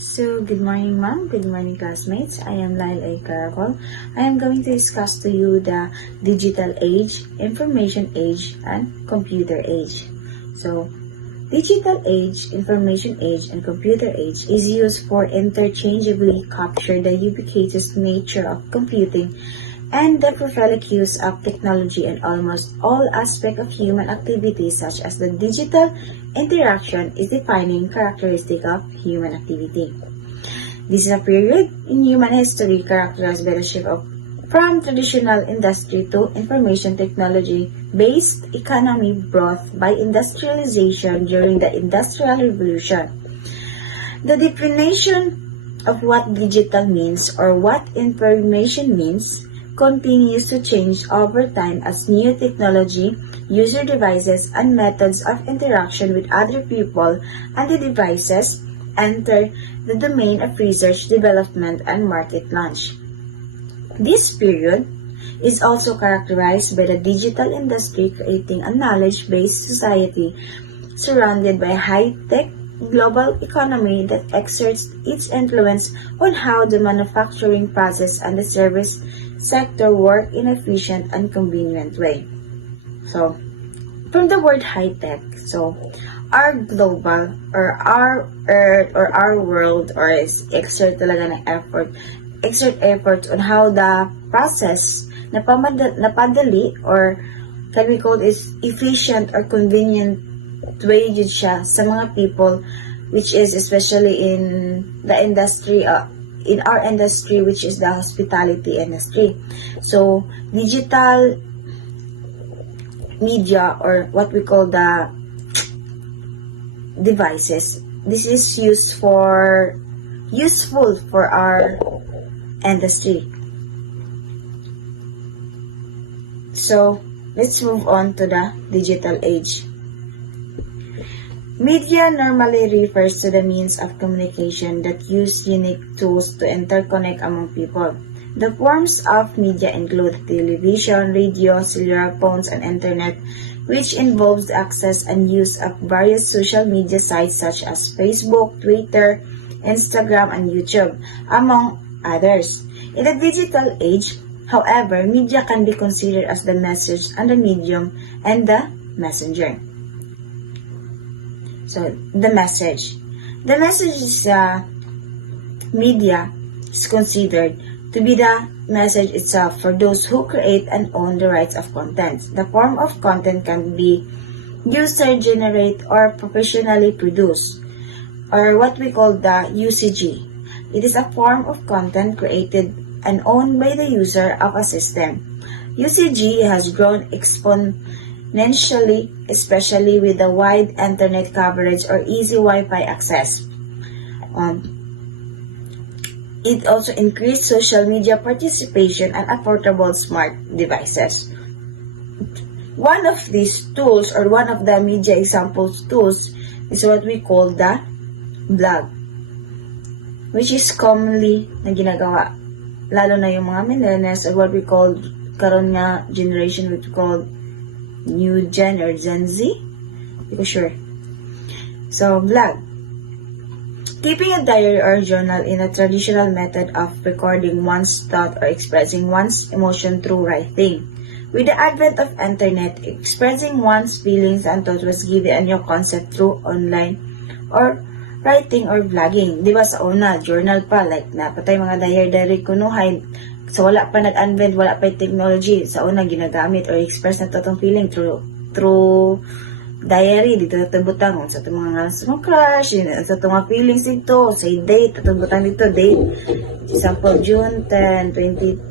So, good morning ma'am, good morning classmates. I am Lyle A. Caracol. I am going to discuss to you the digital age, information age, and computer age. So, digital age, information age, and computer age is used for interchangeably capture the ubiquitous nature of computing and the prolific use of technology in almost all aspects of human activity, such as the digital interaction is defining characteristic of human activity. This is a period in human history characterized by the shift from traditional industry to information technology-based economy brought by industrialization during the Industrial Revolution. The definition of what digital means or what information means continues to change over time as new technology, user devices, and methods of interaction with other people and the devices enter the domain of research, development, and market launch. This period is also characterized by the digital industry creating a knowledge-based society surrounded by high-tech global economy that exerts its influence on how the manufacturing process and the service sector work in efficient and convenient way. So, from the word high-tech, so our global or our earth or our world or is exert talaga ng exert effort on how the process napadali or can we call is efficient or convenient way jud siya sa mga people, which is especially in the industry in our industry, which is the hospitality industry. So, digital media or what we call the devices, this is useful for our industry. So, let's move on to the digital age. Media normally refers to the means of communication that use unique tools to interconnect among people. The forms of media include television, radio, cellular phones, and internet, which involves the access and use of various social media sites such as Facebook, Twitter, Instagram, and YouTube, among others. In the digital age, however, media can be considered as the message and the medium and the messenger. So, the message. The message is media is considered to be the message itself for those who create and own the rights of content. The form of content can be user-generated or professionally produced, or what we call the UCG. It is a form of content created and owned by the user of a system. UCG has grown exponentially, especially with the wide internet coverage or easy Wi-Fi access. It also increased social media participation and affordable smart devices. One of these tools or one of the media examples tools is what we call the blog, which is commonly na ginagawa lalo na yung mga millennials or what we call karon nga generation, which we call New Gen or Gen Z? Hindi ko sure. So, blog. Keeping a diary or journal in a traditional method of recording one's thought or expressing one's emotion through writing. With the advent of internet, expressing one's feelings and thoughts was given a new concept through online or writing or vlogging. Di ba sa una, journal pa, like napatay mga diary kunuhay. So, wala pa nag-invent, wala pa yung technology. Sa una, ginagamit or express na totong feeling through diary. Dito natubutang sa itong mga crush, sa itong mga feelings dito, sa date, natubutang dito, date. Example, June 10,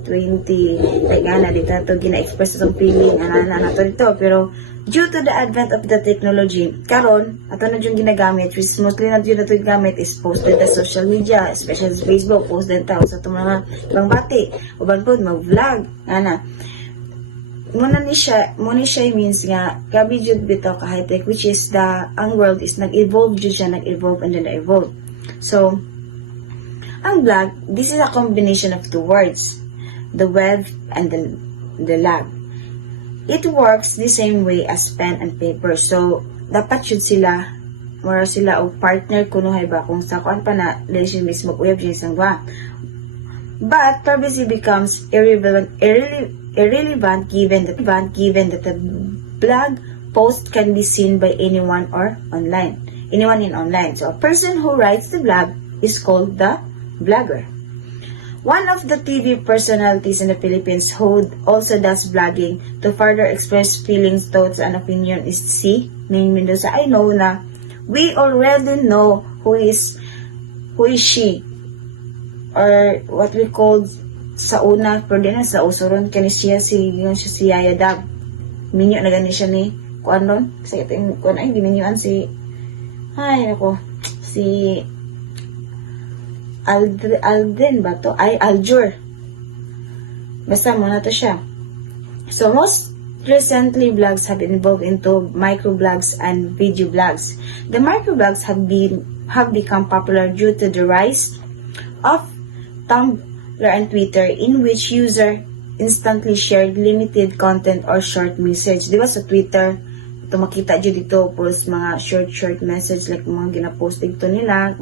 2020. Like nga na, dito ito gina-express itong feeling, na ito dito. Pero, due to the advent of the technology, karon ato na yung ginagamit, which mostly na yung gamit is posted sa social media, especially sa Facebook, post din tao sa itong mga ibang bati, uban po, mag-vlog, muna siya means nga, gabi jud bito ka high-tech, which is ang world is nag-evolve jud siya, nag-evolve and then na-evolve. So, ang blog, this is a combination of two words, the web and the lab. It works the same way as pen and paper. So, dapat yun sila mura sila og partner kuno hay ba kung sa kuan pa na relation mismo uyab siya sang duha. But privacy becomes irrelevant given that the blog post can be seen by anyone in online. So a person who writes the blog is called the blogger. One of the TV personalities in the Philippines who also does blogging to further express feelings, thoughts, and opinion is si Maine Mendoza. I know na we already know who is she, or what we call sa una, pero din na sa usuron kani siya si Yaya Dab. Minyo na gani siya ni kuan ron. Kasi ito yung kuan ay giminyuan si Alden ba to? Ay, Aljur. Basta muna to siya. So, most recently, blogs have evolved into microblogs and video blogs. The microblogs have become popular due to the rise of Tumblr and Twitter, in which user instantly shared limited content or short message. Di ba sa Twitter, ito makita dyan dito, post mga short message like mga ginapost dito nila,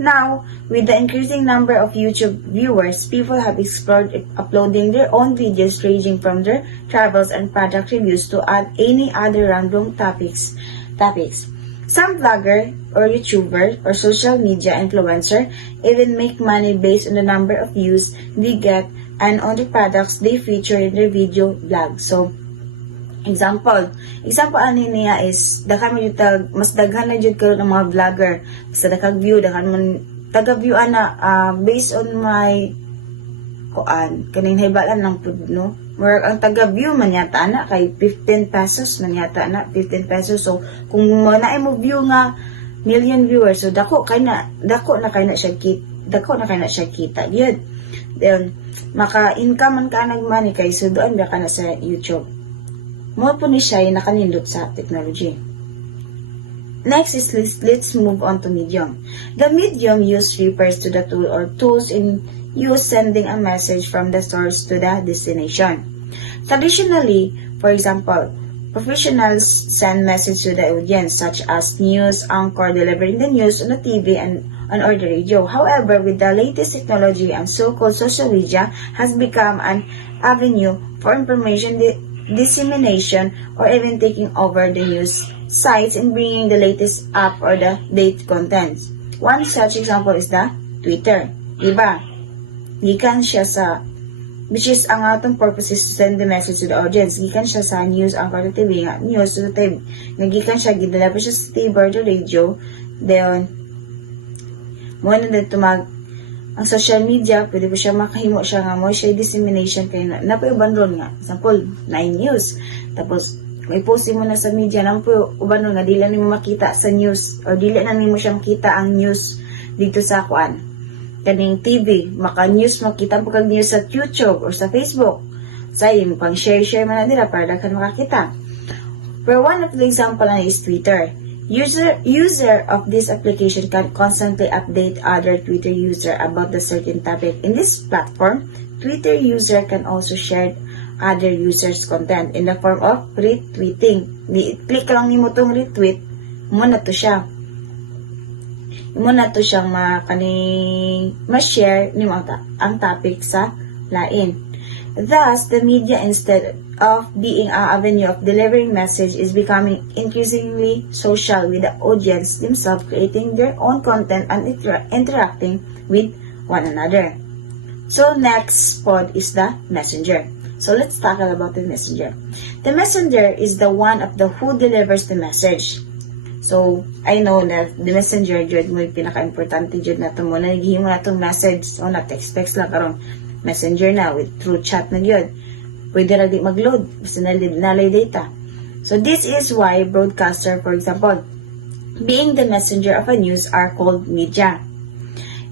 Now, with the increasing number of YouTube viewers, people have explored uploading their own videos ranging from their travels and product reviews to add any other random topics. Some vlogger or YouTuber or social media influencer even make money based on the number of views they get and on the products they feature in their video blog. So, example ani niya is mas daghan na jud karon ang mga vlogger sa dakag view daghan man taga-view ana based on my kaning hibalan lang pud no. More ang taga-view man yata na kay 15 pesos man yata na 15 pesos. So kung naay mo view nga million viewers, so dako na kay na siya kita gyud. Then maka-income man ka nagmoney kay sudoan ba ka na sa YouTube. Mo po ni siya yung nakanindot sa technology. Next is let's move on to Medium. The medium use refers to the tool or tools in use sending a message from the source to the destination. Traditionally, for example, professionals send message to the audience such as news anchor delivering the news on the TV and or the radio. However, with the latest technology and so-called social media has become an avenue for information dissemination or even taking over the news sites and bringing the latest up or the date contents. One such example is the Twitter. Diba? Gikan siya sa, which is ang atong purpose is to send the message to the audience. Gikan siya sa news anchor the TV, news to the TV. Nagikan siya, gidala siya sa TV or the radio. Then, muna na tumag ang social media, pwede po siya makahimo siya nga mo siya dissemination kay na po uban ron nga. Example, 9 news. Tapos, may post mo na sa media na po uban ron nga, dili na mo makita sa news or dili na mo siya makita ang news dito sa kuan. Kaning TV, maka-news makita po kag news sa YouTube or sa Facebook. Sa yung pang share man na nila para daghan makakita. Pero one of the example na is Twitter. User of this application can constantly update other Twitter user about the certain topic. In this platform, Twitter user can also share other users' content in the form of retweeting. Click lang nimo tong retweet, muna to siya. Muna to siyang ma-share nimo ang topic sa lain. Thus, the media instead of being an avenue of delivering message is becoming increasingly social with the audience themselves creating their own content and interacting with one another. So next pod is the messenger. So let's talk about the messenger. The messenger is the one of the who delivers the message. So I know that the messenger jud mo pinaka-importante jud na to mo na gihimo na tong message o na text lang karon messenger na with through chat na yun. Pwede na di mag-load basta nalay data. So this is why broadcaster, for example, being the messenger of a news are called media.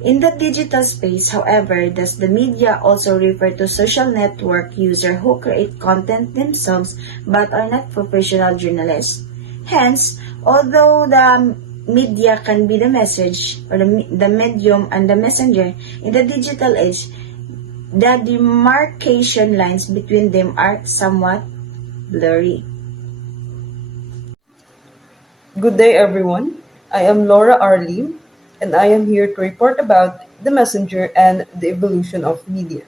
In the digital space, however, does the media also refer to social network user who create content themselves but are not professional journalists. Hence, although the media can be the message or the medium and the messenger in the digital age, the demarcation lines between them are somewhat blurry. Good day, everyone. I am Laura Arlim, and I am here to report about the messenger and the evolution of media.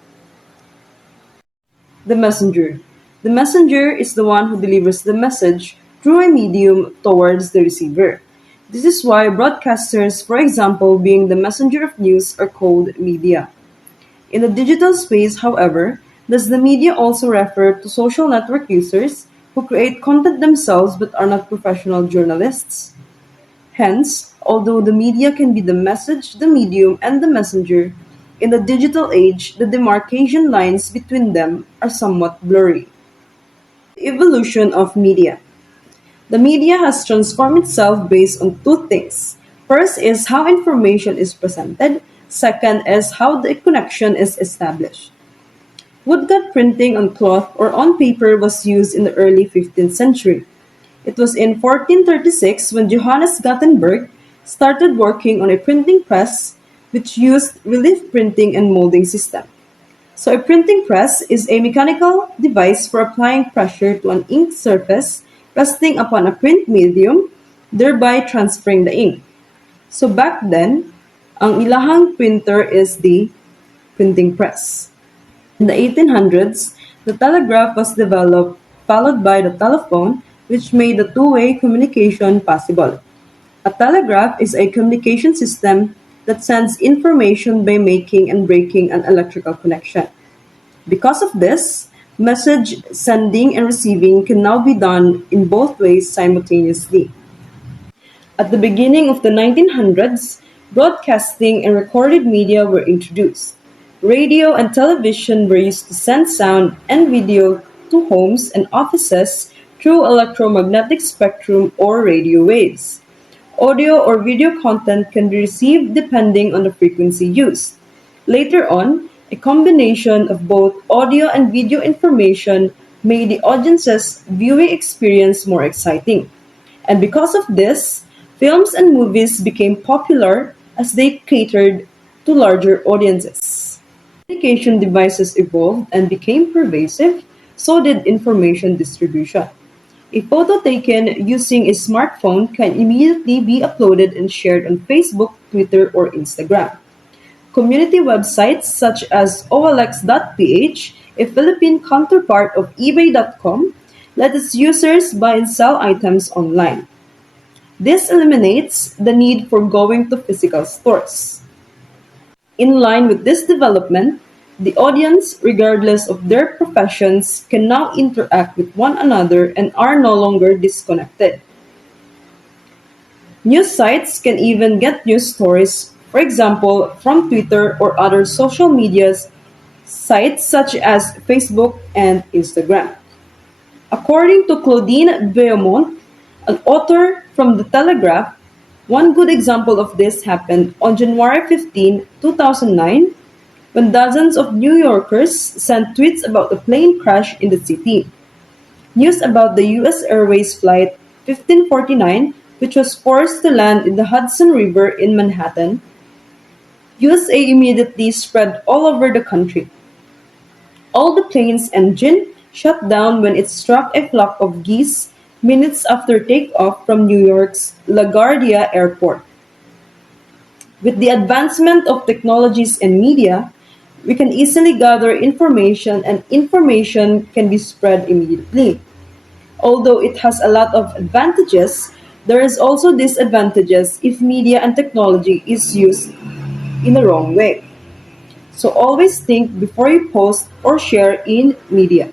The messenger. The messenger is the one who delivers the message through a medium towards the receiver. This is why broadcasters, for example, being the messenger of news, are called media. In the digital space, however, does the media also refer to social network users who create content themselves but are not professional journalists? Hence, although the media can be the message, the medium, and the messenger, in the digital age the demarcation lines between them are somewhat blurry. Evolution of media. The media has transformed itself based on two things. First is how information is presented, second is how the connection is established. Woodcut printing on cloth or on paper was used in the early 15th century. It was in 1436 when Johannes Gutenberg started working on a printing press which used relief printing and molding system. So a printing press is a mechanical device for applying pressure to an ink surface resting upon a print medium, thereby transferring the ink. So back then, ang ilahang printer is the printing press. In the 1800s, the telegraph was developed, followed by the telephone, which made the two-way communication possible. A telegraph is a communication system that sends information by making and breaking an electrical connection. Because of this, message sending and receiving can now be done in both ways simultaneously. At the beginning of the 1900s, broadcasting and recorded media were introduced. Radio and television were used to send sound and video to homes and offices through electromagnetic spectrum or radio waves. Audio or video content can be received depending on the frequency used. Later on, a combination of both audio and video information made the audience's viewing experience more exciting. And because of this, films and movies became popular as they catered to larger audiences. Communication devices evolved and became pervasive, so did information distribution. A photo taken using a smartphone can immediately be uploaded and shared on Facebook, Twitter, or Instagram. Community websites such as OLX.ph, a Philippine counterpart of eBay.com, let its users buy and sell items online. This eliminates the need for going to physical stores. In line with this development, the audience, regardless of their professions, can now interact with one another and are no longer disconnected. News sites can even get news stories, for example, from Twitter or other social media sites such as Facebook and Instagram. According to Claudine Beaumont, an author from The Telegraph, one good example of this happened on January 15, 2009, when dozens of New Yorkers sent tweets about a plane crash in the city. News about the U.S. Airways Flight 1549, which was forced to land in the Hudson River in Manhattan, USA immediately spread all over the country. All the plane's engine shut down when it struck a flock of geese minutes after takeoff from New York's LaGuardia Airport. With the advancement of technologies and media, we can easily gather information and information can be spread immediately. Although it has a lot of advantages, there is also disadvantages if media and technology is used in the wrong way. So always think before you post or share in media.